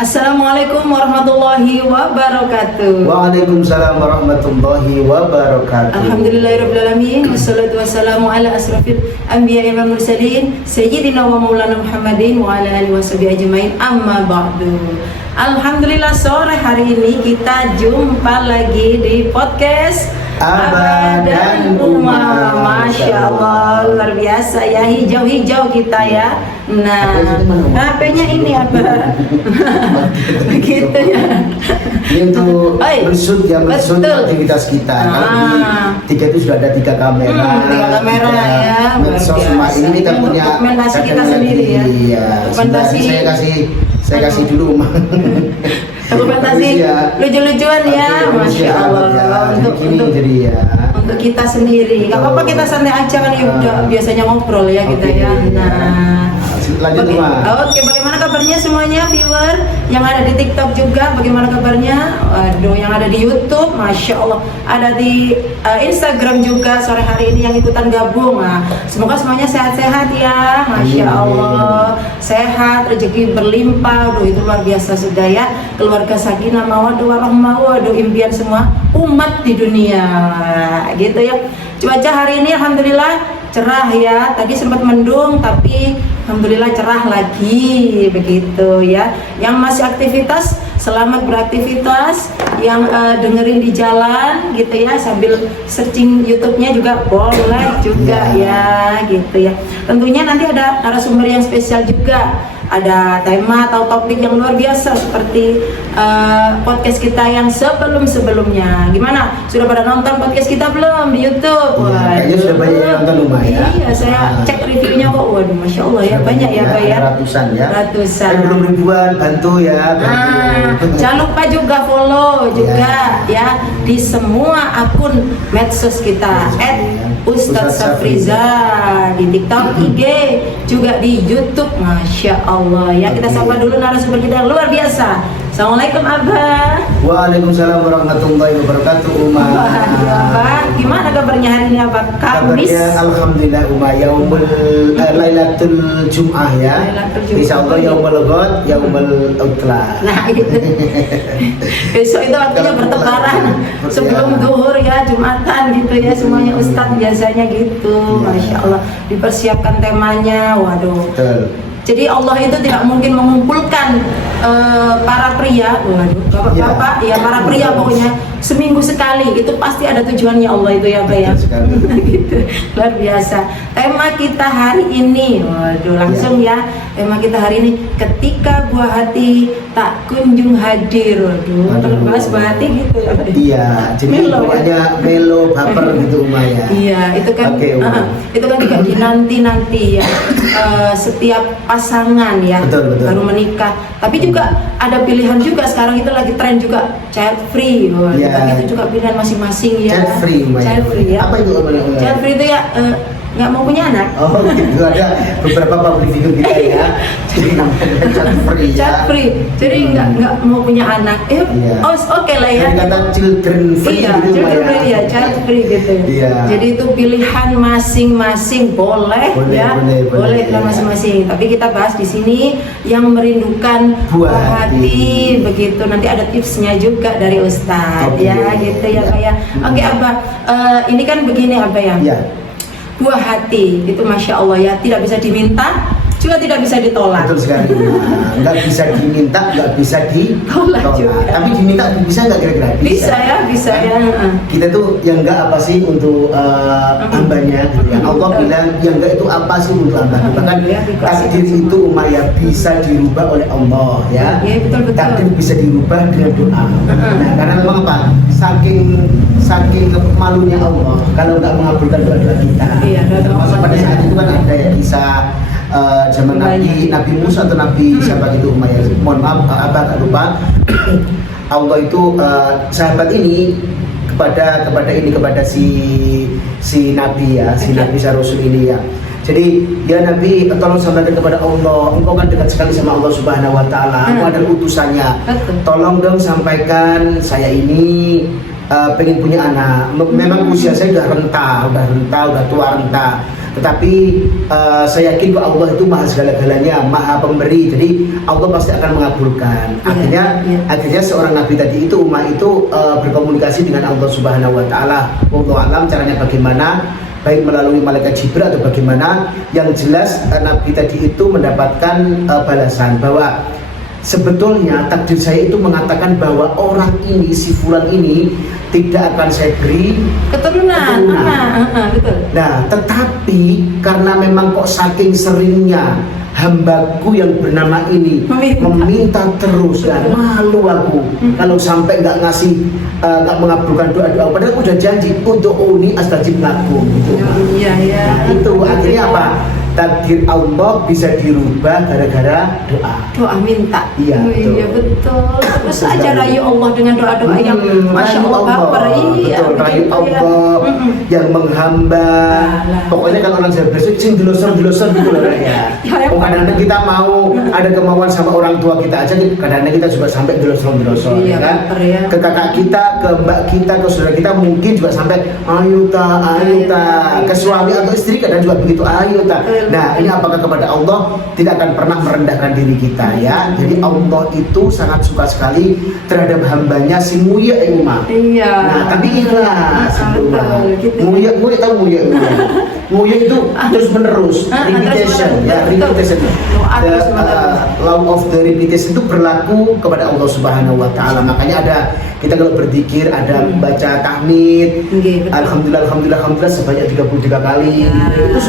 Assalamualaikum warahmatullahi wabarakatuh. Waalaikumsalam warahmatullahi wabarakatuh. Alhamdulillahirrabbilalamin. Wassalatu wassalamu ala asrafil anbiya'i wal mursalin Sayyidina wa maulana Muhammadin wa ala alihi washabihi ajmain. Amma ba'du. Alhamdulillah, sore hari ini kita jumpa lagi di podcast Abah dan Uma. Masya Allah, luar biasa ya, hijau-hijau kita ya. Nah, HP-nya ini apa? Begitu ya. Ini untuk menshoot aktivitas kita. Kalau di tiga itu sudah ada 3 kamera. 3 kamera ya. Medsos semua ini kita punya dokumentasi kita sendiri ya. Iya. Dokumentasi. Saya kasih dulu Uma. Dokumentasi lucu-lucuan ya, Masya Allah. Untuk kita sendiri. Gak apa-apa, kita santai aja kan ya, udah biasanya ngobrol ya kita ya. Nah, lanjut Oke, bagaimana kabarnya semuanya viewer yang ada di TikTok juga? Bagaimana kabarnya? Waduh, yang ada di YouTube, Masya Allah, ada di Instagram juga sore hari ini yang ikutan gabung. Nah, semoga semuanya sehat-sehat ya, Masya Allah, sehat, rezeki berlimpah. Waduh, itu luar biasa sudah ya, keluarga sakinah mawaddah warahmah. Waduh, impian semua umat di dunia, gitu ya. Cuaca hari ini alhamdulillah cerah ya, tadi sempat mendung tapi alhamdulillah cerah lagi, begitu ya. Yang masih aktivitas, selamat beraktivitas. Yang dengerin di jalan gitu ya, sambil searching YouTube-nya juga boleh juga ya, gitu ya. Tentunya nanti ada narasumber yang spesial juga, ada tema atau topik yang luar biasa seperti podcast kita yang sebelum-sebelumnya. Gimana? Sudah pada nonton podcast kita belum di YouTube? Kayaknya sudah banyak yang nonton lumayan. Iya, saya cek reviewnya kok, waduh, Masya Allah ya, banyak ya Pak ya. Ratusan ya. Ratusan. Belum ribuan, bantu ya. Jangan lupa juga follow juga ya di semua akun medsos kita @Ustadz Safriza, di TikTok, IG, juga di YouTube. Masya Allah ya. Kita sapa dulu narasumber kita yang luar biasa. Assalamualaikum Abah. Waalaikumsalam warahmatullahi wabarakatuh Uma. Abah, gimana kabarnya hari ini Abah? Kamis. Kabarnya alhamdulillah Uma, yaumul Lailatul Jum'ah ya. Insyaallah yaumul ghad, yaumul utla. Nah, itu. Besok itu waktunya bertebaran sebelum zuhur ya, Jumatan gitu ya, semuanya Ustadz biasanya gitu. Masya Allah, dipersiapkan temanya. Waduh. Betul. Jadi Allah itu tidak mungkin mengumpulkan para pria, waduh, bapak-bapak, ya para pria pokoknya seminggu sekali. Itu pasti ada tujuannya Allah itu ya Pak ya. Gitu. Luar biasa. Tema kita hari ini, waduh, langsung ya. Tema kita hari ini, ketika buah hati tak kunjung hadir. Waduh, kalau bahas buah hati gitu ya Pak. Iya, jadi pokoknya melo baper gitu Uma ya. Iya, itu kan itu kan juga dinanti-nanti ya. Setiap pasangan ya, betul. baru menikah. Tapi juga ada pilihan juga, sekarang itu lagi tren juga child free. Itu juga pilihan masing-masing ya. Child free ya. Apa itu? Child free itu ya nggak mau punya anak. Oh gitu, ada beberapa public figure kita ya. Jadi namanya child free ya. Child free, jadi nggak mau punya anak. Oke lah ya. Jadi kata children free gitu children free ya, child free gitu. Iya. Jadi itu pilihan masing-masing, boleh masing-masing. Tapi kita bahas di sini yang merindukan buah hati, begitu. Nanti ada tipsnya juga dari Ustadz ya, gitu ya Pak ya. Oke Abah, ini kan begini Abah ya. Buah hati itu Masya Allah ya, tidak bisa diminta, juga tidak bisa ditolak. Betul sekali. Nggak bisa diminta, nggak bisa ditolak. Tapi diminta bisa nggak kira-kira? Bisa ya. Kita tuh yang nggak apa sih untuk hambanya gitu ya. Allah bilang yang nggak itu apa sih untuk hamba. Bahkan takdir itu ya bisa dirubah oleh Allah ya. Iya, betul. Takdir bisa dirubah dengan doa. Nah, karena memang apa? Saking malunya Allah kalau nggak mengabulkan doa-doa kita. Iya, termasuk pada saat itu kan ada ya kisah zaman Nabi Musa atau Nabi siapa gitu Umayyah. Mohon maaf Abah tak lupa. Allah itu sahabat ini kepada si Nabi ya, si Nabi Rasul ini ya. Jadi ya Nabi, tolong sampaikan kepada Allah, engkau kan dekat sekali sama Allah Subhanahu Wa Taala, engkau adalah utusannya. Tolong dong sampaikan saya ini pengen punya anak. Memang usia saya udah tua renta. Tetapi saya yakin bahwa Allah itu maha segala-galanya, maha pemberi. Jadi Allah pasti akan mengabulkan. Akhirnya seorang nabi tadi itu, Umar itu berkomunikasi dengan Allah Subhanahu wa taala. Wallahu alam caranya bagaimana, baik melalui malaikat Jibril atau bagaimana. Yang jelas nabi tadi itu mendapatkan balasan bahwa sebetulnya takdir saya itu mengatakan bahwa orang ini, si fulan ini tidak akan saya beri keturunan. Betul. Nah, tetapi karena memang kok saking seringnya hambaku yang bernama ini meminta terus, dan malu aku kalau sampai nggak ngasih, nggak mengabulkan doa-doa. Padahal aku udah janji untuk uni astajib lakum gitu. Iya. Nah, itu akhirnya apa? Takdir Allah bisa dirubah gara-gara doa Minta. Iya, Iya betul. Terus aja rayu Allah dengan doa-doa yang Masya Allah baper. Iya, betul, rayu Allah yang menghamba. Pokoknya kalau orang Jawa besok sing dilosor gitu loh ya. Kadang-kadang kita mau ada kemauan sama orang tua kita aja, kadang-kadang kita juga sampai dilosor iya, kan. Ke kakak kita, ke mbak kita, ke saudara kita mungkin juga sampai ayo ta. Ke suami atau istri kadang juga begitu, ayo ta. Nah, ini apakah kepada Allah tidak akan pernah merendahkan diri kita ya. Jadi Allah itu sangat suka sekali terhadap hambanya si muya Umar. Iya. Nah, tapi ikhlas. Muya tahu muya. Muya itu terus menerus, repetition ya, repetition. Law of the repetition itu berlaku kepada Allah Subhanahu wa taala. Makanya ada, kita kalau berzikir ada baca tahmid, alhamdulillah sebanyak 33 kali. Itu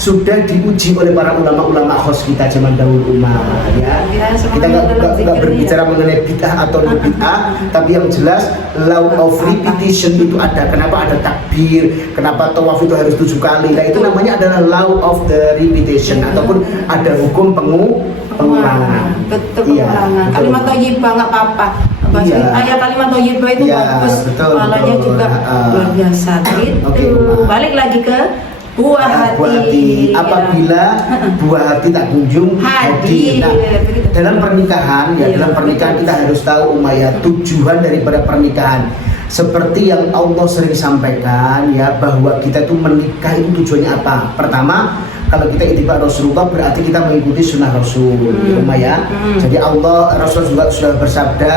sudah diuji oleh para ulama-ulama khos kita zaman dahulu Umar ya. Kita nggak berbicara mengenai bid'ah atau non bid'ah, tapi yang jelas law of repetition itu ada. Kenapa ada takbir? Kenapa tawaf itu harus 7 kali? Nah, itu namanya adalah law of the repetition, ataupun ada hukum pengulangan. Pengulangan. Kalimat thayyibah nggak apa-apa. Ayat kalimat thayyibah itu bagus. Malahnya juga luar biasa. Balik lagi ke buah hati. Apabila buah hati tak kunjung hadir. Nah, dalam pernikahan dalam pernikahan kita harus tahu Umayyah, tujuan daripada pernikahan seperti yang Allah sering sampaikan ya, bahwa kita tuh menikah itu tujuannya apa? Pertama, kalau kita ittiba Rasulullah berarti kita mengikuti sunnah Rasul, Umayyah. Jadi Rasul juga sudah bersabda,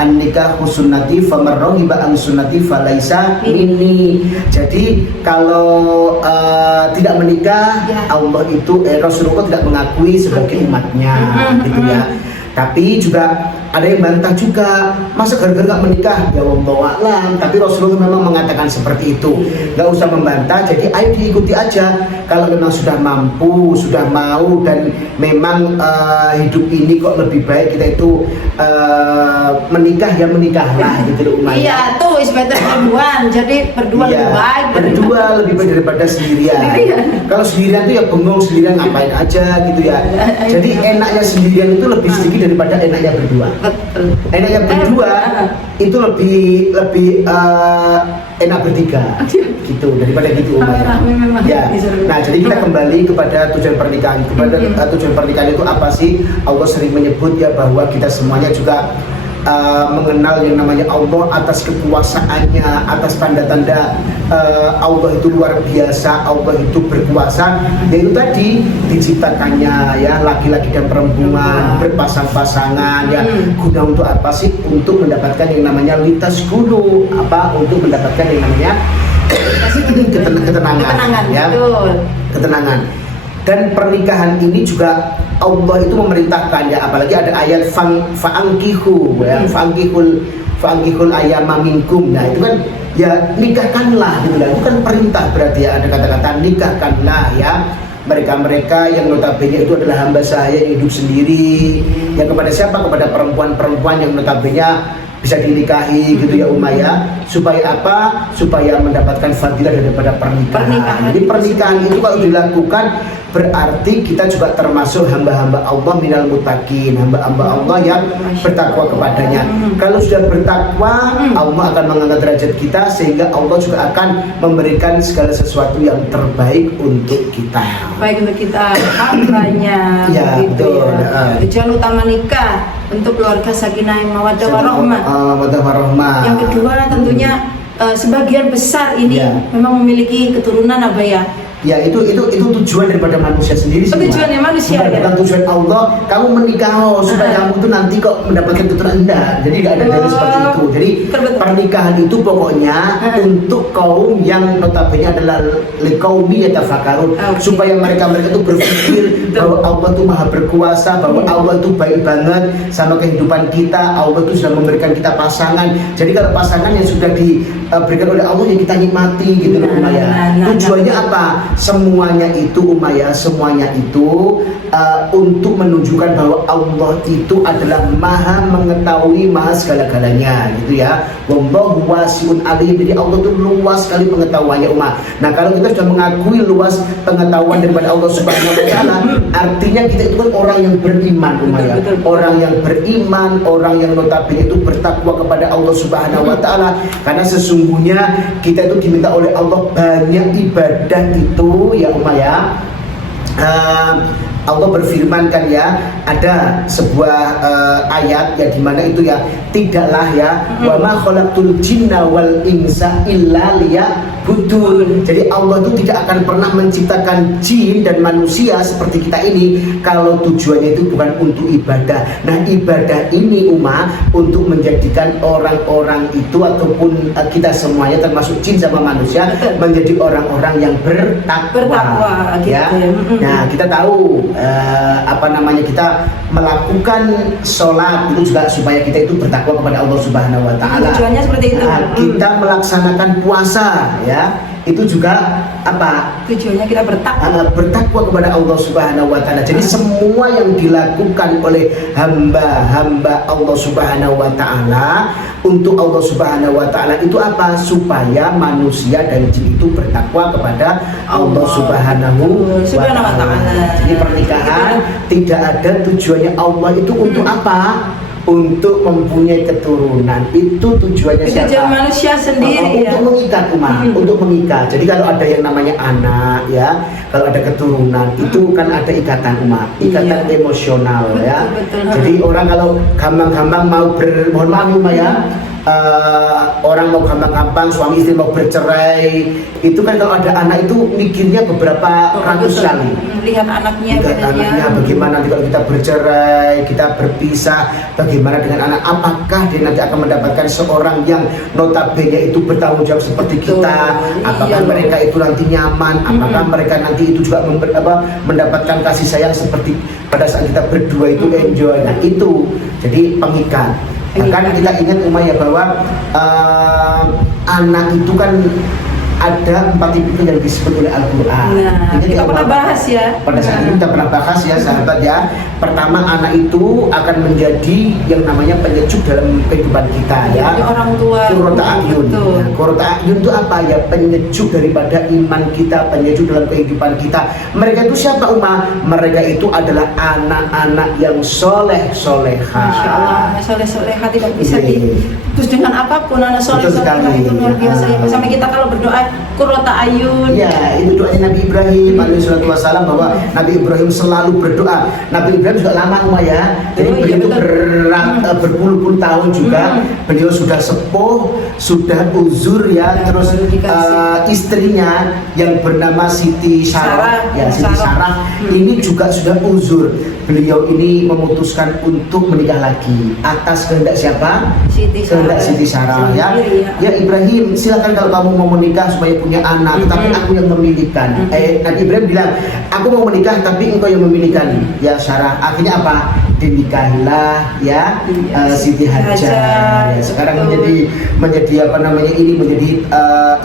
an-nikahu sunnati faman raghiba an sunnati falaisa minni. Jadi kalau tidak menikah, Allah itu Rasulullah tidak mengakui sebagai umatnya, gitu ya. Tapi juga ada yang bantah juga, masa gara-gara nggak menikah? Ya wallahu a'lam. Tapi Rasulullah memang mengatakan seperti itu. Nggak usah membantah. Jadi ayo diikuti aja. Kalau memang sudah mampu, sudah mau, dan memang hidup ini kok lebih baik kita itu menikah, ya menikahlah gitu loh Umayyah. Iya tuh, is better berduaan. Jadi berdua lebih baik. Berdua lebih baik daripada sendirian. Kalau sendirian tuh ya bengong, sendirian ngapain aja gitu ya. Jadi enaknya sendirian itu lebih sedikit daripada enaknya berdua. Enaknya berdua itu lebih enak bertiga gitu daripada gitu Umayyah. Ya. Nah, jadi kita kembali kepada tujuan pernikahan. Tujuan pernikahan itu apa sih? Allah sering menyebut ya bahwa kita semuanya juga mengenal yang namanya Allah atas kekuasaannya, atas tanda-tanda Allah itu luar biasa, Allah itu berkuasa. Yaitu tadi diciptakannya ya laki-laki dan perempuan berpasang-pasangan ya. Guna untuk apa sih? Untuk mendapatkan yang namanya litas gulu, untuk mendapatkan yang namanya ketenangan ya. Ketenangan. Dan pernikahan ini juga Allah itu memerintahkan ya, apalagi ada ayat fa'angkihu ya, fa'angkihul ayyama minkum. Nah, itu kan ya nikahkanlah gitu lah. Itu kan perintah, berarti ya ada kata-kata nikahkanlah ya. Mereka-mereka yang notabene itu adalah hamba saya yang hidup sendiri. Yang kepada siapa? Kepada perempuan-perempuan yang notabene bisa dinikahi gitu ya Umayyah. Supaya apa? Supaya mendapatkan fadilah daripada pernikahan. Jadi pernikahan itu kalau dilakukan berarti kita juga termasuk hamba-hamba Allah minal muttaqin, hamba-hamba Allah yang bertakwa kepadanya. Kalau sudah bertakwa, Allah akan mengangkat derajat kita, sehingga Allah juga akan memberikan segala sesuatu yang terbaik untuk kita. Baik untuk kita hambanya. Ya, betul. Tujuan utama nikah untuk keluarga sakinah mawaddah warahmah. Yang kedua tentunya sebagian besar ini memang memiliki keturunan apa ya? Ya itu tujuan daripada manusia sendiri sih. Tujuannya manusia ya. Bukan tujuan Allah. Kamu menikah supaya kamu tuh nanti kok mendapatkan keturunan, enggak. Jadi nggak ada dari seperti itu. Jadi pernikahan itu pokoknya untuk kaum yang notabene adalah liqaumi yatafakkarun, supaya mereka itu berpikir bahwa Allah itu maha berkuasa, bahwa Allah itu baik banget sama kehidupan kita. Allah itu sudah memberikan kita pasangan. Jadi kalau pasangan yang sudah diberikan oleh Allah yang kita nikmati gitu loh Umayyah. Tujuannya apa? Semuanya itu Umayyah, semuanya itu untuk menunjukkan bahwa Allah itu adalah maha mengetahui, maha segala-galanya gitu ya. Wallahu wasi'un alim. Jadi Allah itu luas sekali pengetahuannya umat. Nah kalau kita sudah mengakui luas pengetahuan daripada Allah Subhanahu wa Ta'ala, artinya kita itu kan orang yang beriman Umayyah. Orang yang beriman, orang yang notabene itu bertakwa kepada Allah Subhanahu wa Ta'ala. Karena sesungguhnya kita itu diminta oleh Allah banyak ibadah itu ya Umayyah. Allah berfirman kan ya, ada sebuah ayat ya dimana itu ya, tidaklah ya wa ma khalaqtul jinna wal insa illa liya'budun. Jadi Allah itu tidak akan pernah menciptakan jin dan manusia seperti kita ini kalau tujuannya itu bukan untuk ibadah. Nah ibadah ini untuk menjadikan orang-orang itu ataupun kita semuanya termasuk jin sama manusia menjadi orang-orang yang bertakwa ya. Nah kita tahu kita melakukan sholat itu juga supaya kita itu bertakwa kepada Allah Subhanahu wa Ta'ala. Tujuannya seperti itu. Kita melaksanakan puasa ya, itu juga tujuannya kita bertakwa kepada Allah Subhanahu wa Ta'ala. Jadi semua yang dilakukan oleh hamba-hamba Allah Subhanahu wa Ta'ala untuk Allah Subhanahu wa Ta'ala itu supaya manusia dan jin itu bertakwa kepada Allah Subhanahu wa Ta'ala. Jadi pernikahan tidak ada tujuannya Allah itu untuk apa? Untuk mempunyai keturunan. Itu tujuannya siapa? Tujuan manusia sendiri untuk mengikat untuk mengikat. Jadi kalau ada yang namanya anak ya, kalau ada keturunan itu kan ada ikatan ikatan emosional ya. Betul. Jadi orang kalau gampang-gampang mau mohon maaf ya, orang mau gampang-gampang suami istri mau bercerai itu kan kalau ada anak itu mikirnya beberapa ratus kali. Lihat anaknya bagaimana nanti kalau kita bercerai, kita berpisah, bagaimana dengan anak, apakah dia nanti akan mendapatkan seorang yang notabene itu bertanggung jawab seperti kita, apakah mereka itu nanti nyaman, apakah mereka nanti itu juga mendapatkan kasih sayang seperti pada saat kita berdua itu enjoy. Nah itu jadi pengikat. Bahkan kita ingat Umayyah bahwa anak itu kan ada 4 tipe yang disebut oleh Al-Quran. Nah, kita pernah bahas ya. Pada saat ini kita pernah bahas ya sahabat ya. Pertama anak itu akan menjadi yang namanya penyejuk dalam kehidupan kita ya. Orang tua. Qurrata a'yun. Nah, Qurrata a'yun itu apa ya? Penyejuk daripada iman kita, penyejuk dalam kehidupan kita. Mereka itu siapa Mereka itu adalah anak-anak yang soleh-solehah. Masya Allah, soleh-solehah tidak bisa terus dengan apapun anak soleh-solehah itu luar biasa ya. Sampai kita kalau berdoa Qurrata a'yun. Ya, itu doanya Nabi Ibrahim alaihissalatu wassalam bahwa Nabi Ibrahim selalu berdoa. Nabi Ibrahim juga lama ya. Jadi beliau itu berpuluh-puluh tahun juga. Beliau sudah sepuh, sudah uzur ya. Terus istrinya yang bernama Siti Sarah ya, Siti Sarah ini juga sudah uzur. Beliau ini memutuskan untuk menikah lagi atas kehendak siapa? Kehendak Siti Sarah ya. Ya Ibrahim, silakan kalau kamu mau menikah supaya punya anak, tapi aku yang memilihkan. Nabi Ibrahim bilang, aku mau menikah tapi engkau yang memilihkan. Ya Sarah, akhirnya apa? Dinikahilah ya Siti Hajar. Ya, sekarang menjadi menjadi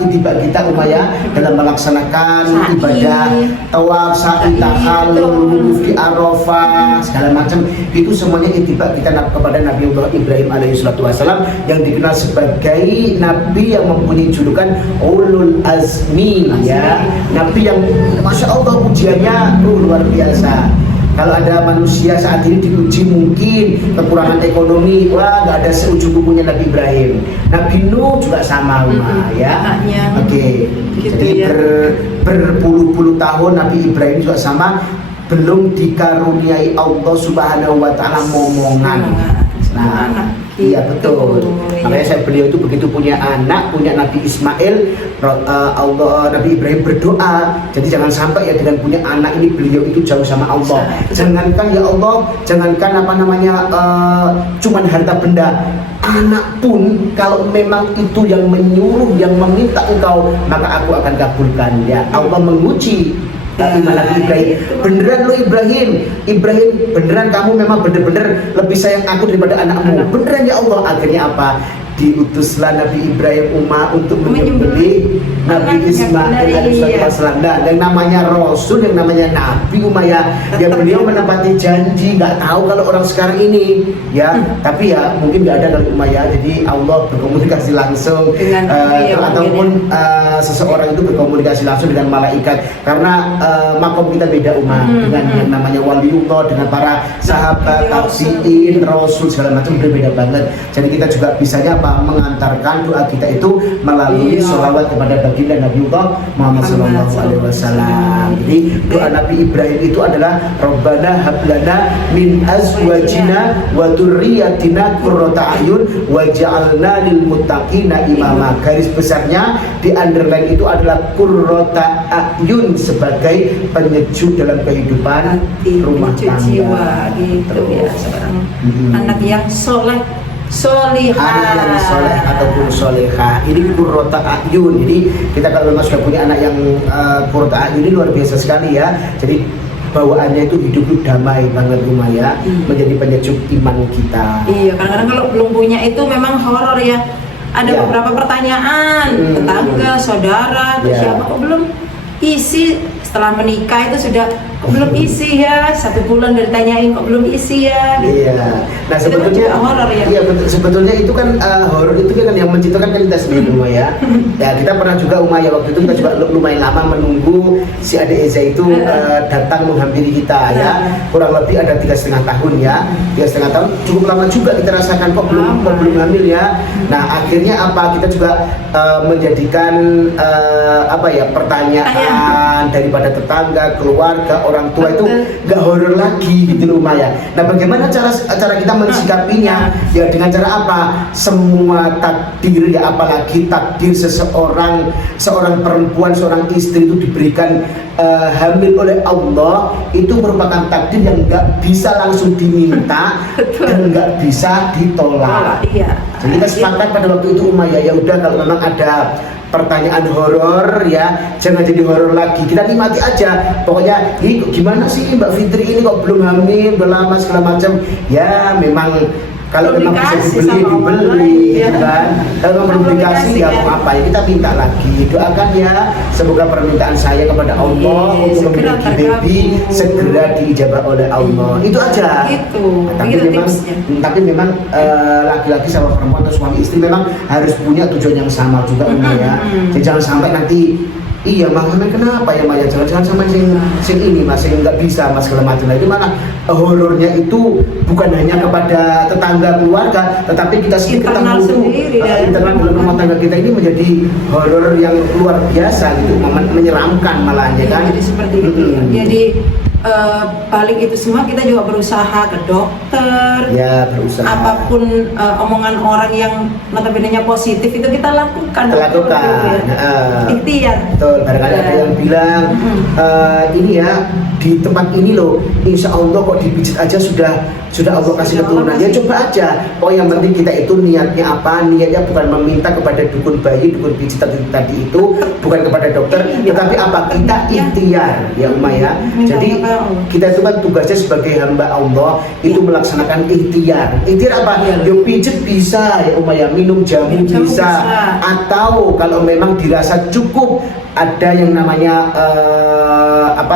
itibak kita Umayyah dalam melaksanakan ibadah tawaf, sa'i, tahalul, wukuf di Arafah, segala macam itu semuanya itibak kita kepada Nabi Ibrahim alaihissalatu wassalam yang dikenal sebagai nabi yang mempunyai julukan ulul azmi ya. Nabi yang Masya Allah ujiannya luar biasa. Kalau ada manusia saat ini diuji mungkin kekurangan ekonomi, nggak ada seujung kukunya Nabi Ibrahim. Nabi Nuh juga sama ya. Oke. Jadi berpuluh-puluh tahun Nabi Ibrahim juga sama, belum dikaruniai Allah Subhanahu wa Ta'ala momongan. Semua anak. Iya betul. Iya. Makanya beliau itu begitu punya anak, punya Nabi Ismail, Nabi Ibrahim berdoa. Jadi jangan sampai ya dengan punya anak ini beliau itu jauh sama Allah. Jangankan ya Allah, jangankan cuman harta benda. Anak pun kalau memang itu yang menyuruh, yang meminta engkau, maka aku akan kabulkan. Ya Allah menguji iman Nabi Ibrahim. Beneran lu Ibrahim beneran kamu memang bener-bener lebih sayang aku daripada anakmu. Beneran ya Allah. Akhirnya apa? Diutuslah Nabi Ibrahim untuk menyembelih Nabi Ismail alaihissalam. Nah, yang namanya Rasul, yang namanya Nabi ya beliau menepati janji. Nggak tahu kalau orang sekarang ini ya, tapi ya mungkin nggak ada kali ya. Jadi Allah berkomunikasi langsung ataupun seseorang itu berkomunikasi langsung dengan malaikat, karena makom kita beda dengan yang namanya waliullah, dengan para sahabat, tabi'in, Rasul segala macam berbeda banget. Jadi kita juga bisanya mengantarkan doa kita itu melalui sholawat kepada baginda Nabiullah Muhammad SAW. Jadi doa Nabi Ibrahim itu adalah Rabbana hablana min azwajina wa dzurriyyatina qurrata a'yun waj'alna lil muttaqina imama. Garis besarnya di underline itu adalah qurrata a'yun sebagai penyejuk dalam kehidupan rumah tangga. Jiwa gitu ya, seorang anak yang soleh, solihah, anak yang soleh ataupun solehah. Ini qurrata a'yun. Jadi kita kalau memang sudah punya anak yang qurrata a'yun ini luar biasa sekali ya. Jadi bawaannya itu hidup damai banget ya, menjadi penyejuk iman kita. Iya, kadang-kadang kalau belum punya itu memang horor ya. Ada beberapa pertanyaan, tetangga, saudara, siapa kok belum isi. Setelah menikah itu sudah kok belum isi ya, 1 bulan dari tanyain kok belum isi ya gitu. Iya. Nah sebetulnya horor ya. Iya betul, sebetulnya itu kan horor itu kan yang menciptakan kan kita sendiri ya. Ya kita pernah juga ya waktu itu kita juga lumayan lama menunggu si adik Eza itu datang menghampiri kita ya. Kurang lebih ada 3,5 tahun ya. 3,5 tahun cukup lama juga kita rasakan kok belum hamil ya. Nah akhirnya apa, kita juga menjadikan pertanyaan daripada tetangga, keluarga, orang tua itu nggak horor lagi gitu loh Maya. Nah bagaimana cara kita mensikapinya? Ya dengan cara apa? Semua takdir ya, apalagi takdir seorang perempuan, seorang istri itu diberikan hamil oleh Allah, itu merupakan takdir yang nggak bisa langsung diminta dan nggak bisa ditolak. Jadi kita sepakat pada waktu itu Maya, ya udah kalau memang ada pertanyaan horor ya, jangan jadi horor lagi, kita nikmati aja. Pokoknya gimana sih Mbak Fitri ini kok belum hamil, belum lama segala macam. Ya memang kalau memang bisa dibeli gitu kan. Kalau belum dikasih ya mau apa ya, kita minta lagi. Doakan ya semoga permintaan saya kepada Allah untuk memiliki baby segera diijabah oleh Allah. Itu aja. Tapi memang laki-laki sama perempuan atau suami istri memang harus punya tujuan yang sama juga ya. Jadi jangan sampai nanti kenapa ya Maya, jangan sama sing ini Mas, yang nggak bisa Mas segala macam. Nah itu mana horornya itu bukan hanya kepada tetangga, keluarga, tetapi kita internal sendiri internal dalam rumah tangga kita ini menjadi horor yang luar biasa gitu, menyeramkan malah ya kan. Jadi seperti itu. Jadi balik itu semua kita juga berusaha ke dokter. Ya, berusaha. Apapun omongan orang yang notabene-nya positif itu kita lakukan. Ikhtiar. Betul. Barangkali ada yang bilang ini ya di tempat ini loh, insya Allah kok dipijit aja sudah Allah kasih keturunan. Ya coba aja. Oh yang penting kita itu niatnya apa? Niatnya bukan meminta kepada dukun bayi, dukun pijit tadi itu, bukan kepada dokter, tetapi apa? Kita ikhtiar ya ya. Jadi kita itu kan tugasnya sebagai hamba Allah itu melaksanakan ikhtiar. Ikhtiar apa? Yo pijet bisa ya ya, minum jamu bisa. Atau kalau memang dirasa cukup, ada yang namanya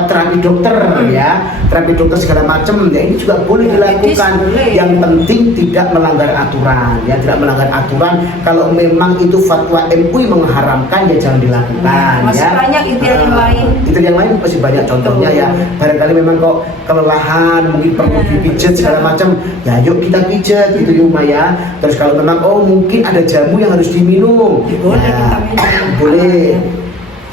terapi dokter ya, terapi dokter segala macam ya, ini juga boleh dilakukan. Yang penting tidak melanggar aturan ya, tidak melanggar aturan. Kalau memang itu fatwa MUI mengharamkan ya jangan dilakukan. Masih banyak ikhtiar yang lain. Ikhtiar yang lain masih banyak, contohnya ya barangkali memang kok kelelahan mungkin perlu dipijet segala macam ya, yuk kita pijet gitu ya. Terus kalau memang mungkin ada jamu yang harus diminum boleh.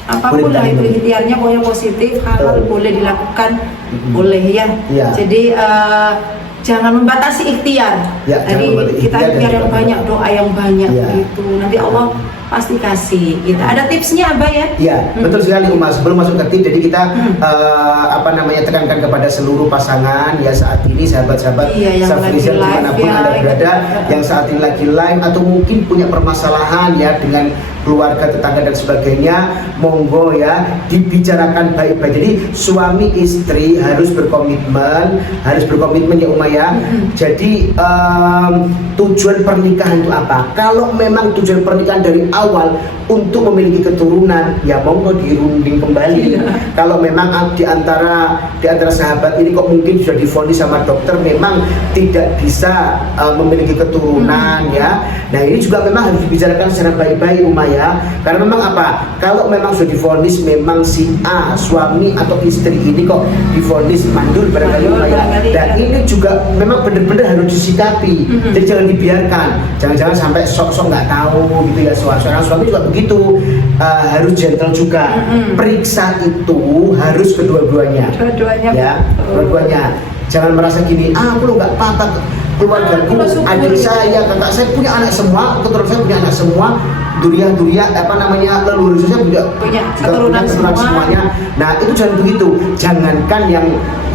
Apapun lah itu ikhtiarnya, pokoknya positif, halal boleh dilakukan, boleh ya. Jadi jangan membatasi ikhtiar. Ya, jangan Jadi membatasi kita ikhtiar dan ikhtiar yang juga banyak, doa yang banyak Ya. gitu. Nanti Allah pasti kasih kita. Ada tipsnya Abah ya? Ya, betul sekali Uma. Sebelum masuk ke tip, jadi kita tekankan kepada seluruh pasangan ya saat ini sahabat-sahabat Iya, yang Safrizal lagi live dimanapun ya, Anda berada, gitu. yang saat ini lagi live atau mungkin punya permasalahan ya dengan keluarga, tetangga dan sebagainya, monggo ya dibicarakan baik-baik. Jadi suami istri harus berkomitmen ya Uma ya. Jadi tujuan pernikahan itu apa? Kalau memang tujuan pernikahan dari awal untuk memiliki keturunan, ya monggo dirunding kembali. Kalau memang di antara sahabat ini kok mungkin sudah divonis sama dokter memang tidak bisa memiliki keturunan ya. Nah ini juga memang harus dibicarakan secara baik-baik Uma ya. Karena memang apa? Kalau memang sudah divonis memang si A suami atau istri ini kok divonis mandul barangkali Uma ya. Dan ini juga memang benar-benar harus disikapi. Jadi jangan dibiarkan. Jangan-jangan sampai sok-sok nggak tahu gitu ya. Seorang suami juga begitu, harus gentle juga. Periksa itu harus kedua-duanya. Ya, kedua-duanya. Jangan merasa gini, aku lo nggak patah keluargaku, adik saya, kakak saya punya anak semua, keturunan saya punya anak semua, duriah leluhur saya punya keturunan semuanya. Nah itu jangan begitu. Jangankan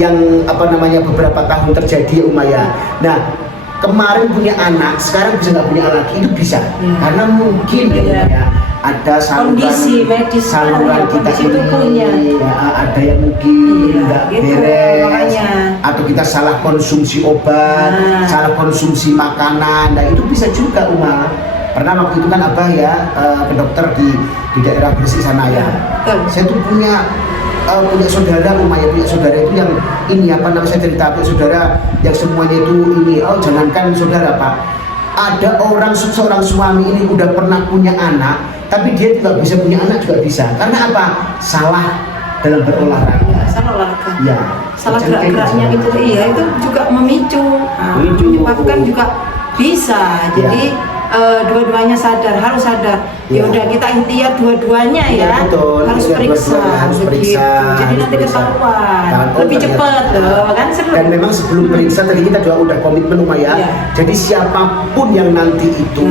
yang beberapa tahun terjadi ya Uma ya. Nah kemarin punya anak, sekarang bisa nggak punya anak lagi, itu bisa. Karena mungkin ya ada kondisi medis saluran kita ini ya, ada yang mungkin nggak beres, atau kita salah konsumsi obat, salah konsumsi makanan. Nah itu bisa juga Uma. Pernah waktu itu kan Abah ya ke dokter di daerah Gresik sana ya. Saya tuh punya saudara Uma ya, punya saudara itu yang ini saya cerita, punya saudara yang semuanya itu ini, jangankan saudara Pak, ada seorang suami ini udah pernah punya anak, tapi dia tidak bisa punya anak juga bisa. Karena apa? Salah dalam berolahraga. Salah olahraga. Ya. Salah gerak-geraknya itu, iya itu juga memicu, menyebabkan juga bisa. Jadi dua-duanya harus sadar. Ya udah kita ikhtiar dua-duanya ya. Betul. Harus periksa. Jadi nanti ketahuan. Lebih cepat loh, kan seru. Dan memang sebelum periksa tadi kita udah komitmen Uma ya. Jadi siapapun yang nanti itu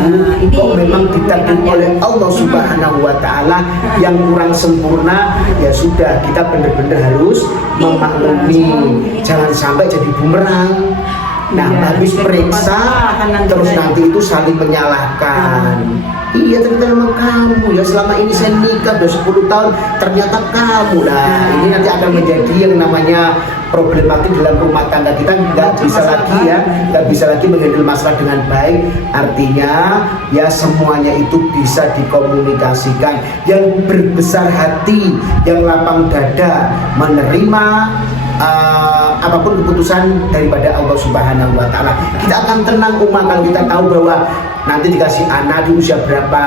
kok memang ditakdir oleh Allah Subhanahu wa taala yang kurang sempurna, ya sudah kita benar-benar harus memaklumi. Jangan sampai jadi bumerang. Nah, habis periksa terus nanti itu saling menyalahkan. Iya ternyata memang kamu ya, selama ini saya nikah udah 10 tahun ternyata kamu. Nah ini nanti akan menjadi yang namanya problematik dalam rumah tangga. Kita nggak bisa lagi menghandle masalah dengan baik. Artinya ya semuanya itu bisa dikomunikasikan. Yang berbesar hati, yang lapang dada menerima apapun keputusan daripada Allah Subhanahu wa taala. Kita akan tenang Uma kalau kita tahu bahwa nanti dikasih anak di usia berapa.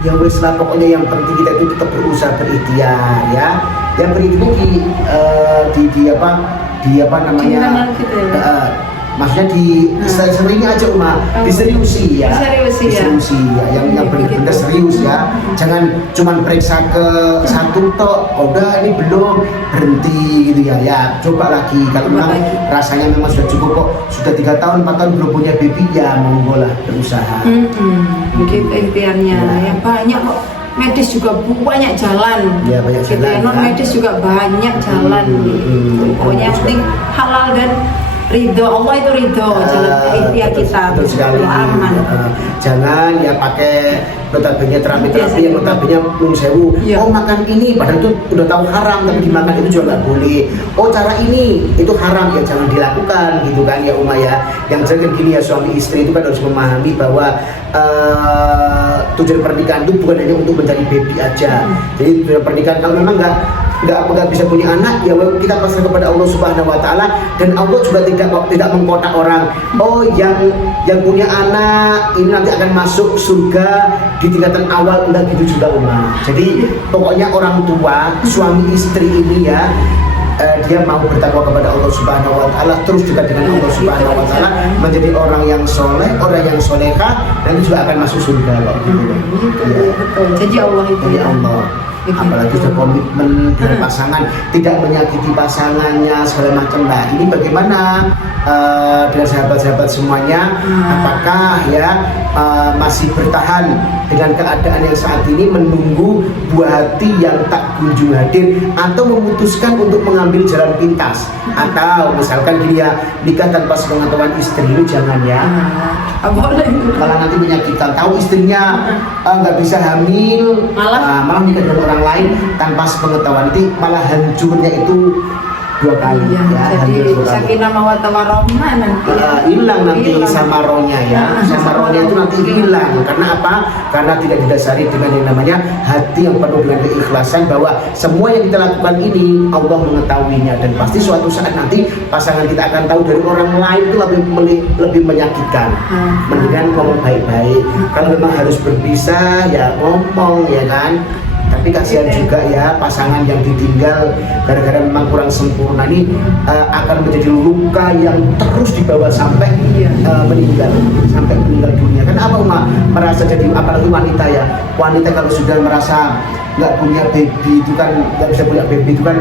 Yang wis lah, pokoknya yang penting kita itu tetap berusaha berikhtiar ya. Yang berikhtiar maksudnya seringnya aja Uma, diseriusi ya. Diseriusi ya. Yang benar-benar serius ya. Jangan cuman periksa ke satu tok, udah ini belum, berhenti gitu ya. Ya, coba lagi. Kalau memang rasanya memang sudah cukup kok, sudah 3 tahun, 4 tahun belum punya baby, ya monggo lah berusaha. Begitu ikhtiarnya. Ya banyak kok. Medis juga banyak jalan. Ya, banyak jalan. Non medis juga banyak jalan. Pokoknya yang penting halal dan ridho Allah, itu ridho jalan ikhtiar kita aman. Jangan ya pakai notabene terapi yang notabene belum sewu. Makan ini padahal itu udah tahu haram tapi dimakan itu juga nggak boleh. Cara ini itu haram, ya jangan dilakukan gitu kan ya Uma ya. Yang jangan gini ya, suami istri itu kan harus memahami bahwa tujuan pernikahan itu bukan hanya untuk mencari baby aja. Jadi tujuan pernikahan kalau memang nggak bisa punya anak, ya kita pasrah kepada Allah Subhanahu wa taala. Dan Allah juga tidak mengkotak orang, yang punya anak ini nanti akan masuk surga di tingkatan awal, enggak gitu juga Uma. Jadi pokoknya orang tua suami istri ini ya, dia mau bertakwa kepada Allah Subhanahu wa taala, terus juga dengan Allah Subhanahu wa taala menjadi orang yang soleh, orang yang solehah, dan juga akan masuk surga loh. Betul. Jadi Allah itu ya Allah. apalagi sudah komitmen dengan pasangan, tidak menyakiti pasangannya segala macam. Nah, ini bagaimana dengan sahabat-sahabat semuanya? Apakah ya masih bertahan dengan keadaan yang saat ini, menunggu buah hati yang tak kunjung hadir, atau memutuskan untuk mengambil jalan pintas? Atau misalkan dia nikah tanpa sepengetahuan istri, itu jangan ya. Boleh. Malah nanti menyakitkan, tahu istrinya nggak bisa hamil, malah nikah dengan orang lain tanpa sepengetahuan, nanti malah hancurnya itu 2 kali Iya, ya. jadi Hancur 2 kali. sakinah mawaddah warahmah nanti Hilang nanti Hilang. sama rohnya ya, sama rohnya itu nanti hilang. Karena apa? Karena tidak didasari dengan yang namanya hati yang penuh dengan keikhlasan, bahwa semua yang kita lakukan ini Allah mengetahuinya, dan pasti suatu saat nanti pasangan kita akan tahu dari orang lain itu lebih menyakitkan. Mendingan ngomong baik-baik. Kalau memang harus berpisah ya ngomong ya kan. Tapi kasihan juga ya pasangan yang ditinggal gara-gara memang kurang sempurna ini, akan menjadi luka yang terus dibawa sampai meninggal dunia. Kan apa merasa jadi, apalagi wanita ya, wanita kalau sudah merasa nggak punya baby itu kan, nggak bisa punya baby itu kan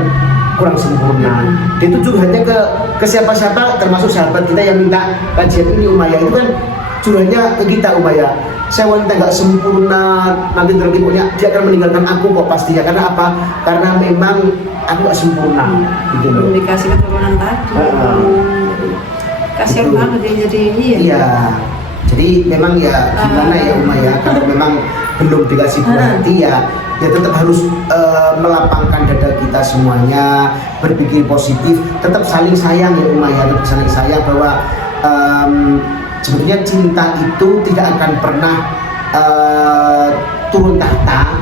kurang sempurna. Dia itu curhatnya ke siapa-siapa, termasuk sahabat kita yang minta kajian ini, Umaya itu kan curhatnya ke kita, Umaya. Saya wanita nggak sempurna, nanti punya dia akan meninggalkan aku kok pastinya. Karena apa? Karena memang aku nggak sempurna, gitu loh. belum dikasih keturunan tadi. Kasihan Betul. banget dia jadi ini ya. Iya. Jadi memang ya gimana ya Umaya, kalau memang belum dikasih buah hati ya tetap harus melapangkan dada kita semuanya, berpikir positif, tetap saling sayang ya Umaya, tetap saling sayang, bahwa sebetulnya cinta itu tidak akan pernah turun tahta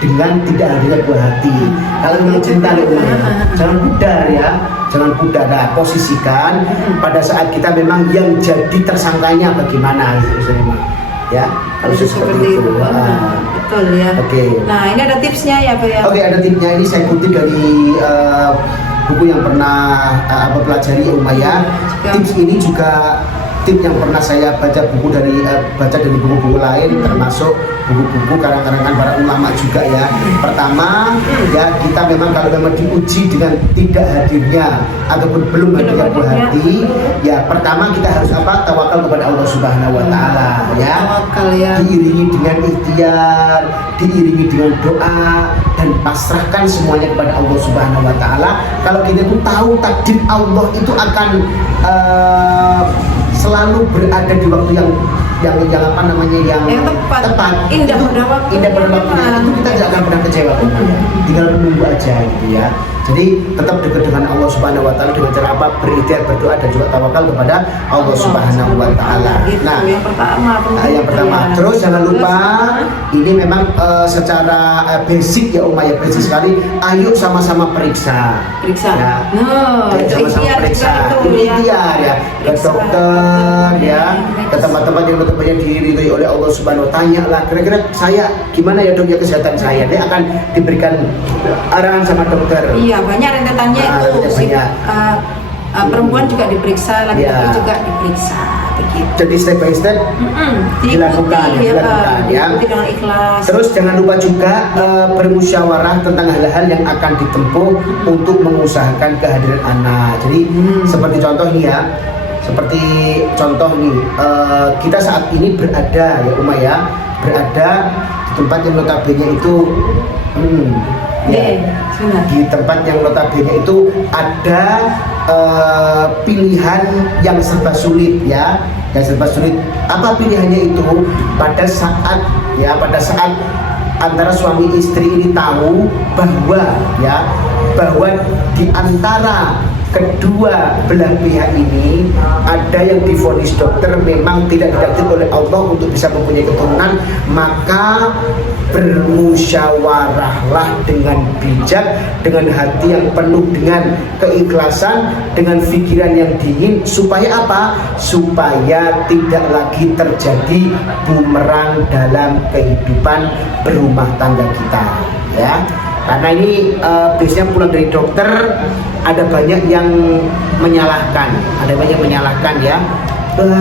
dengan tidak adanya buah hati. Kalau memang cinta ya Umaya, jangan pudar ya, jangan pudar. Nah, posisikan pada saat kita memang yang jadi tersangkanya bagaimana ya, harus seperti itu. Betul ya. Oke. Nah, ini ada tipsnya ya Pak ya. Oke, ada tipsnya. Ini saya kutip dari buku yang pernah apa pelajari Umaya. Tips ini juga tip yang pernah saya baca dari buku-buku lain, termasuk buku-buku karangan para ulama juga ya. Pertama ya, kita memang kalau memang diuji dengan tidak hadirnya ataupun belum hadirnya buah hati, ya pertama kita harus apa? Tawakal kepada Allah Subhanahu wa taala ya. Tawakal ya. Diiringi dengan ikhtiar, diiringi dengan doa, dan pasrahkan semuanya kepada Allah Subhanahu wa taala. Kalau kita itu tahu takdir Allah itu akan selalu berada di waktu yang apa namanya yang tepat, indah pada waktunya, itu kita tidak akan pernah kecewa, tinggal menunggu aja gitu ya. Jadi tetap dekat dengan Allah Subhanahu wa taala dengan cara apa? Berikhtiar, berdoa, dan juga tawakal kepada Allah Subhanahu wa taala. Nah, yang pertama. Terus jangan lupa ini memang secara basic ya Umaya, basic sekali. Ayo sama-sama periksa. Ya. Sama-sama periksa. Ikhtiar ya. Ke dokter ya, ke tempat-tempat yang betul-betul diridhoi oleh Allah Subhanahu wa taala. Tanyalah kira-kira saya gimana ya dok ya kesehatan saya. Dia akan diberikan arahan sama dokter. Iya, banyak rentetannya itu. Perempuan juga diperiksa, laki-laki juga diperiksa, begitu. Jadi step by step dilakukan ya. Dengan ikhlas. Terus jangan lupa juga bermusyawarah tentang hal-hal yang akan ditempuh untuk mengusahakan kehadiran anak. Jadi seperti contoh nih ya, kita saat ini berada ya Umaya, berada di tempat yang notabene itu di tempat yang notabene itu ada pilihan yang serba sulit ya, Apa pilihannya itu? Pada saat antara suami istri ini tahu bahwa di antara kedua belah pihak ini ada yang divonis dokter memang tidak ditakdir oleh Allah untuk bisa mempunyai keturunan, maka bermusyawarahlah dengan bijak, dengan hati yang penuh dengan keikhlasan, dengan pikiran yang dingin, supaya apa? Supaya tidak lagi terjadi bumerang dalam kehidupan berumah tangga kita ya. Karena ini biasanya pulang dari dokter ada banyak yang menyalahkan ya.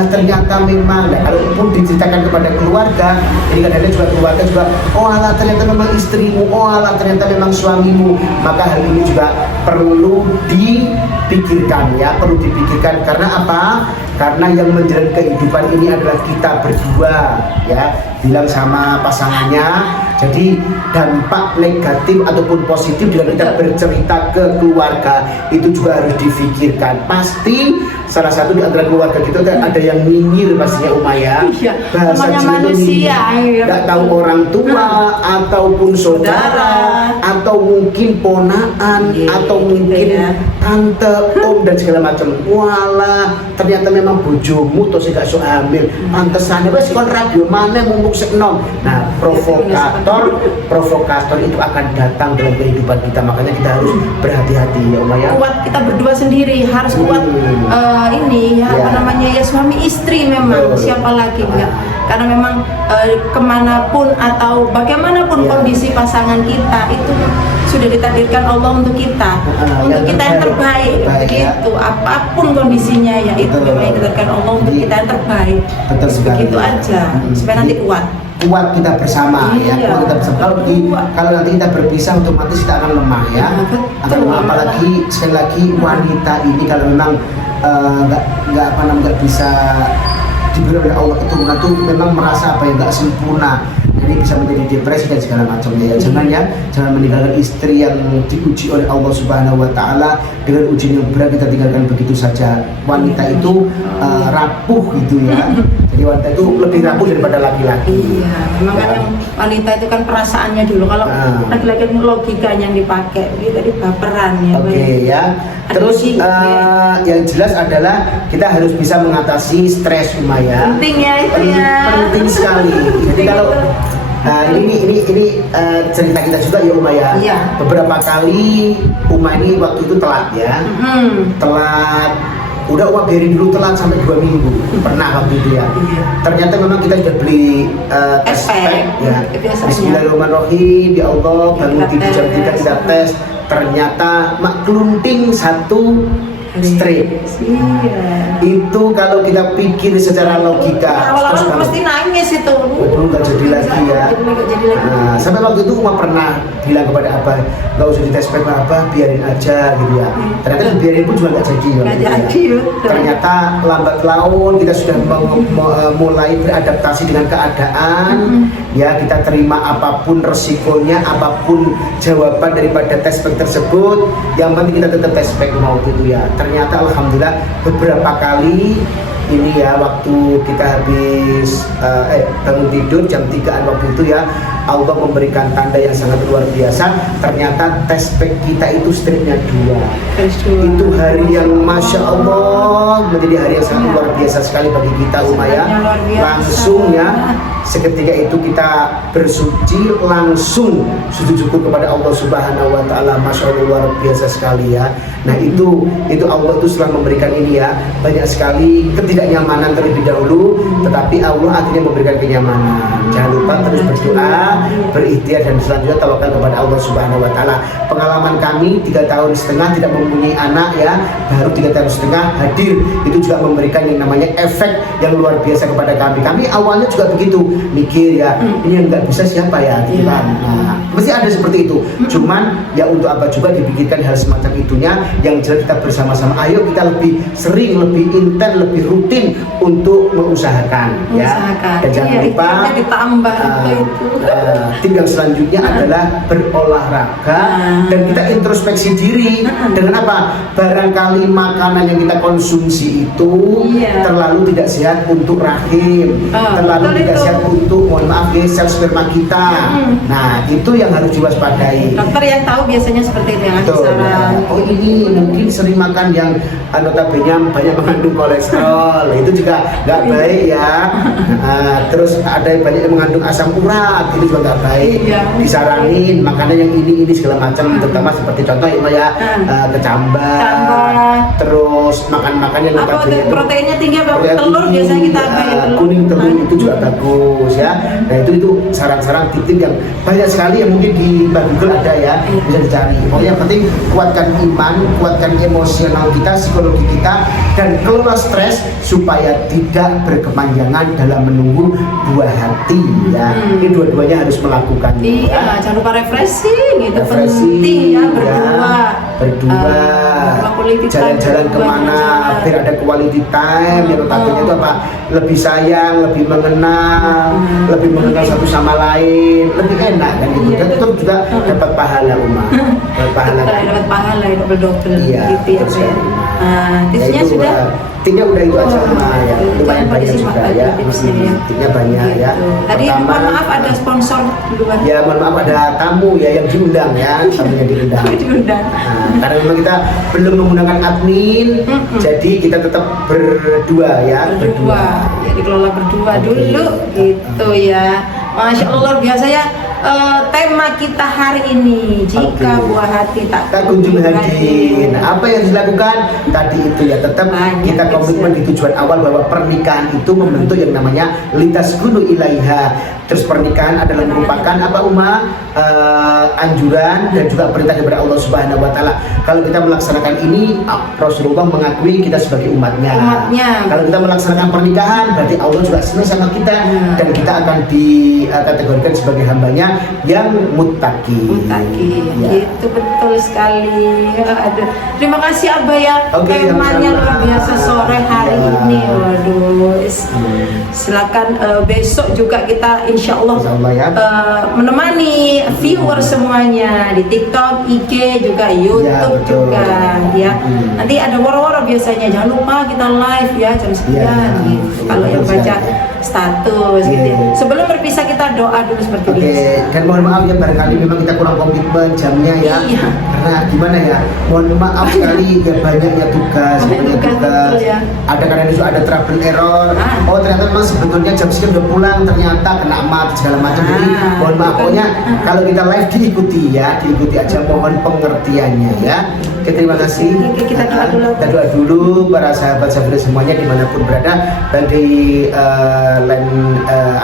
ternyata memang, nah, kalau pun diceritakan kepada keluarga, jadi kadang-kadang juga keluarga juga, oh alah ternyata memang istrimu, oh alah ternyata memang suamimu, maka hal ini juga perlu dipikirkan ya, perlu dipikirkan. Karena apa? Karena yang menjalani kehidupan ini adalah kita berdua ya, bilang sama pasangannya. Jadi dampak negatif ataupun positif dengan kita bercerita ke keluarga itu juga harus difikirkan. Pasti salah satu di antara keluarga kita ada yang nyinyir pastinya Umaya. Iya, Bahasa namanya Cina manusia, nggak tahu orang tua ataupun saudara atau mungkin ponaan atau mungkin tante, om dan segala macam. Walah, ternyata memang bojomu tuh sih gak so hamil. Pantesannya wes kon radio mana mumpuk seknom. Nah, provokator itu akan datang dalam kehidupan kita. Makanya kita harus berhati-hati ya Umaya. Kuat kita berdua sendiri, harus kuat ini ya, apa namanya ya, suami istri memang, siapa lagi ya. Karena memang kemanapun atau bagaimanapun kondisi pasangan kita itu sudah ditakdirkan Allah untuk kita, untuk kita yang terbaik, gitu. Apapun kondisinya ya itu memang ditakdirkan Allah untuk kita yang terbaik. Betul sekali. Begitu aja, supaya nanti kuat kita bersama ya, kuat kita bersama. Kalau nanti kita berpisah, otomatis kita akan lemah ya. Akan lemah, apalagi sekali lagi wanita ini kalau memang nggak bisa diberi oleh Allah keturunan itu memang merasa apa ya, nggak sempurna, jadi bisa menjadi depresi dan segala macamnya ya. Jangan meninggalkan istri yang diuji oleh Allah Subhanahu Wa Taala dengan ujian yang berat kita tinggalkan begitu saja. Wanita itu rapuh gitu ya. Jadi wanita itu lebih rapuh daripada laki-laki. Iya, memang kan yang wanita itu kan perasaannya dulu. Kalau laki-laki itu logikanya yang dipakai, gitu tadi baperan ya. Oke ya. Terus yang jelas adalah kita harus bisa mengatasi stres Umaya. Penting ya itu ya. Penting sekali. Jadi kalau ini cerita kita juga ya Umaya. Iya. Beberapa kali ini waktu itu telat ya. Telat. Udah uang dari dulu telat sampai 2 minggu. Pernah waktu itu ya. Ternyata memang kita sudah beli tespek ya. Bismillahirrahmanirrahim. Ya Allah, bangun tidur jam 3 kita tes. Ternyata maklunting 1 strip. Iya. Itu kalau kita pikir secara logika, awal-awal pasti nangis itu. Belum nggak jadi lagi ya. Nah, sampai waktu itu Uma pernah bilang kepada Abah, nggak usah dites apa, biarin aja gitu ya. Ternyata biarin pun juga nggak jadi. Ternyata lambat laun kita sudah mulai beradaptasi dengan keadaan. Ya, kita terima apapun resikonya, apapun jawaban daripada tespek tersebut. Yang penting kita tetap tespek mau itu ya. Ternyata alhamdulillah beberapa kali ini ya, waktu kita habis bangun tidur jam 3-an waktu itu ya, Allah memberikan tanda yang sangat luar biasa. Ternyata tespek kita itu stripnya 2. Itu hari yang Masya Allah menjadi hari yang sangat luar biasa sekali bagi kita Umaya. Langsung ya, seketika itu kita bersuci, langsung sujud syukur kepada Allah Subhanahu Wa Taala. Masya Allah luar biasa sekali ya. Nah itu Allah itu setelah memberikan ini ya, banyak sekali ketidaknyamanan terlebih dahulu, tetapi Allah akhirnya memberikan kenyamanan. Jangan lupa terus berdoa, berikhtiar, dan selanjutnya tawakal kepada Allah Subhanahu Wa Taala. Pengalaman kami 3,5 tahun tidak mempunyai anak ya, baru 3,5 tahun hadir, itu juga memberikan yang namanya efek yang luar biasa kepada kami. Kami awalnya juga begitu, mikir ya, ini yang nggak bisa siapa ya, gitu kan. Nah, mesti ada seperti itu. Cuman ya untuk apa juga dipikirkan hal semacam itunya. Yang jelas kita bersama-sama, ayo kita lebih sering, lebih intens, lebih rutin untuk mengusahakan ya. Dan jangan lupa ditambah tim yang selanjutnya adalah berolahraga dan kita introspeksi diri dengan apa? Barangkali makanan yang kita konsumsi itu terlalu tidak sehat untuk rahim, terlalu tidak sehat untuk, mohon maaf ya, sel sperma kita. Nah itu yang harus diwaspadai. Dokter yang tahu biasanya seperti itu yang ngasih saran. Oh ini mungkin sering makan yang notabene banyak mengandung kolesterol, itu juga nggak baik ya. Terus ada yang banyak yang mengandung asam urat, itu juga nggak baik. Disaranin makanan yang ini segala macam, terutama seperti contoh ya kecambah, terus makan yang notabene proteinnya tinggi, telur biasanya kita kuning telur itu juga bagus. terus ya. Nah itu saran-saran tip-tip yang banyak sekali yang mungkin di Google ada ya, bisa dicari. Pokoknya yang penting kuatkan iman, kuatkan emosional kita, psikologi kita, dan kelola stres supaya tidak berkepanjangan dalam menunggu buah hati ya. Ini dua-duanya harus melakukan. Iya, jangan lupa refreshing, itu Refreshing, penting ya, berdua. Berdua, quality time jalan-jalan berdua kemana juga. biar ada quality time, yang notabene itu apa, lebih sayang, lebih mengenal, lebih mengenal satu sama lain, lebih enak kan gitu. Iya, Dan itu juga dapat pahala Uma, dapat pahala. Dapat pahala ya, double Iya, gitu ya. betul sekali. Nah, Ya, tipsnya itu, sudah. tipsnya udah itu aja Uma ya, Jangan lumayan lupa banyak disimak juga lagi ya. tipsnya ya. Tipsnya banyak ya. Gitu. Tadi mohon maaf ada sponsor di luar. Ya mohon maaf ada tamu ya yang diundang ya, tamunya diundang. Diundang. Nah, karena memang kita belum menggunakan admin, jadi kita tetap berdua ya, Berdua, ya dikelola berdua Oke. dulu gitu ya. Masya Allah luar biasa ya. Tema kita hari ini, jika Oke. buah hati tak Tak kunjung hadir. Nah, apa yang dilakukan tadi itu ya, tetap Banyak kita komitmen di tujuan awal bahwa pernikahan itu membentuk yang namanya lintas gunung ilaiha. Terus pernikahan adalah merupakan apa Uma, anjuran dan juga perintah daripada Allah Subhanahu Wa Taala. Kalau kita melaksanakan ini, Rasulullah mengakui kita sebagai umatnya. Umatnya. Kalau kita melaksanakan pernikahan, berarti Allah juga senang sama kita dan kita akan dikategorikan sebagai hambanya yang muttaqi. Mutaki, Ya. itu betul sekali. Aduh, terima kasih Abah ya. Oke, Temanya sama-sama. luar biasa sore hari Ya. ini. Waduh, silakan besok juga kita insya Allah, Insya Allah ya. menemani viewer semuanya di TikTok, IG juga YouTube betul. juga ya. Hmm. Nanti ada woro-woro biasanya. Jangan lupa kita live ya jam 9 Ya. gitu. Kalau yang Betul baca sekali. status gitu ya. Iya. Sebelum berpisah kita doa dulu seperti Oke, biasa. dan mohon maaf ya barangkali memang kita kurang komitmen jamnya ya. Iya. Karena gimana ya, mohon maaf sekali ya banyaknya tugas, Banyak banyak tugas, tugas. betul ya. Ada kadang itu ada trouble error. Ah. Oh ternyata memang sebetulnya jam sekian udah pulang, ternyata kena mati segala macam. Jadi Ah, mohon maaf, bukan. pokoknya kalau kita live diikuti ya, diikuti aja, mohon pengertiannya ya. Oke, terima kasih. Oke, kita doa dulu. Kita doa dulu para sahabat-sahabat semuanya dimanapun berada, baik di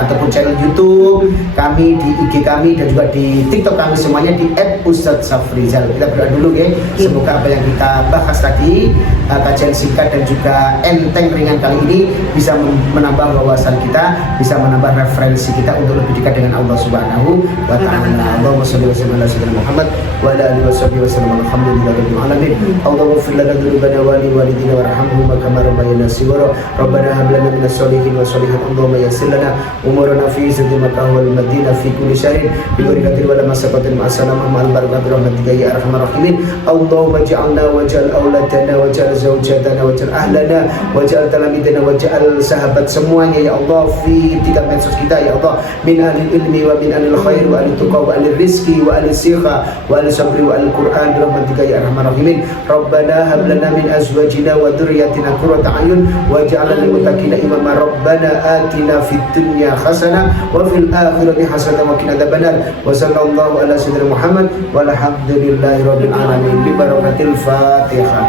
ataupun channel YouTube kami, di IG kami, dan juga di TikTok kami semuanya di @ustadzsafrizal. Kita berdoa dulu ya, semoga apa yang kita bahas tadi, kajian singkat dan juga enteng ringan kali ini bisa menambah wawasan kita, bisa menambah referensi kita untuk lebih dekat dengan Allah Subhanahu wa taala. Allahumma shalli wa sallim ala sayyidina Muhammad wa ala alihi wa sallam. Alhamdulillahirabbil alamin. Allahumma ighfir lana dzunubana wa li walidina warhamhuma kama rabbayana shighara. Rabbana hab lana minas sholihin wa sholihat. Allahumma yassir lana umurana fi izzati makkah wal madinah fi kulli syahrin bi barakatin wa la masaqatin ma assalama ma'al barakati rahmatika ya arhamar rahimin. Allahumma ij'alna waj'al auladana waj'al zawjatana waj'al ahlana waj'al talamidana waj'al sahabat semuanya ya Allah fi 3 medsos kita ya Allah, min ahli ilmi wa min ahli khair wa ahli tuqa wa ahli rizki wa ahli sikha wa ahli sabri wa ahli quran bi rahmatika ya arhamar rahimin. Rabbana hab lana min azwajina wa dhurriyyatina qurrata a'yun waj'alna lil muttaqina imama. Rabbana atina fid dunya hasanah wa fil akhirati hasanah wa qina adzabannar. Wa sallallahu ala sayyidina Muhammad walhamdulillahi rabbil alamin bi barakatil Fatihah.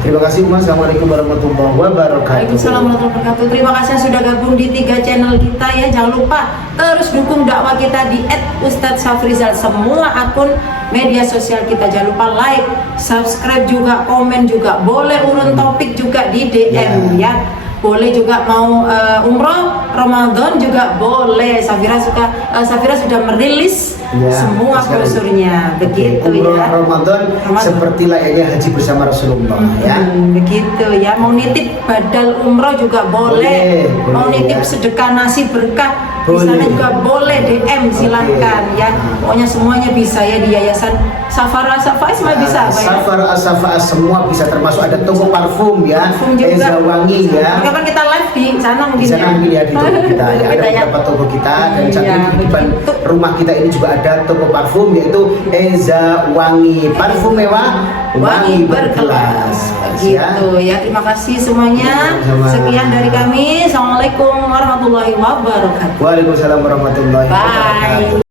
Terima kasih Mas. Assalamualaikum warahmatullahi wabarakatuh. Waalaikumsalam warahmatullahi wabarakatuh. Terima kasih yang sudah gabung di 3 channel kita ya. Jangan lupa terus dukung dakwah kita di @ustadzsafrizal, semua akun media sosial kita. Jangan lupa like, subscribe juga, komen juga. Boleh urun topik juga di DM ya. Boleh juga mau umroh Ramadan juga boleh. Safira sudah merilis semua brosurnya, begitu umroh ya. Ramadan seperti layaknya haji bersama Rasulullah ya. Begitu ya. Mau nitip badal umroh juga boleh. Boleh, Mau nitip ya. sedekah nasi berkah di Boleh. sana juga boleh, DM silakan ya. Pokoknya semuanya bisa ya di Yayasan Safara semua bisa Pak, ya? Safar Asafa semua bisa, termasuk ada toko parfum ya, Parfum juga. Eza Wangi ya. Kapan kita live di sana Di mungkin sana mungkin ya di toko kita ya. Ada Kita ya. beberapa toko kita dan Iya, samping di depan begitu. rumah kita ini juga ada toko parfum yaitu Eza Wangi, parfum mewah, wangi berkelas. Begitu ya. Terima kasih semuanya. Sama-sama. Sekian dari kami. Assalamualaikum warahmatullahi wabarakatuh. Waalaikumsalam warahmatullahi Bye. wabarakatuh.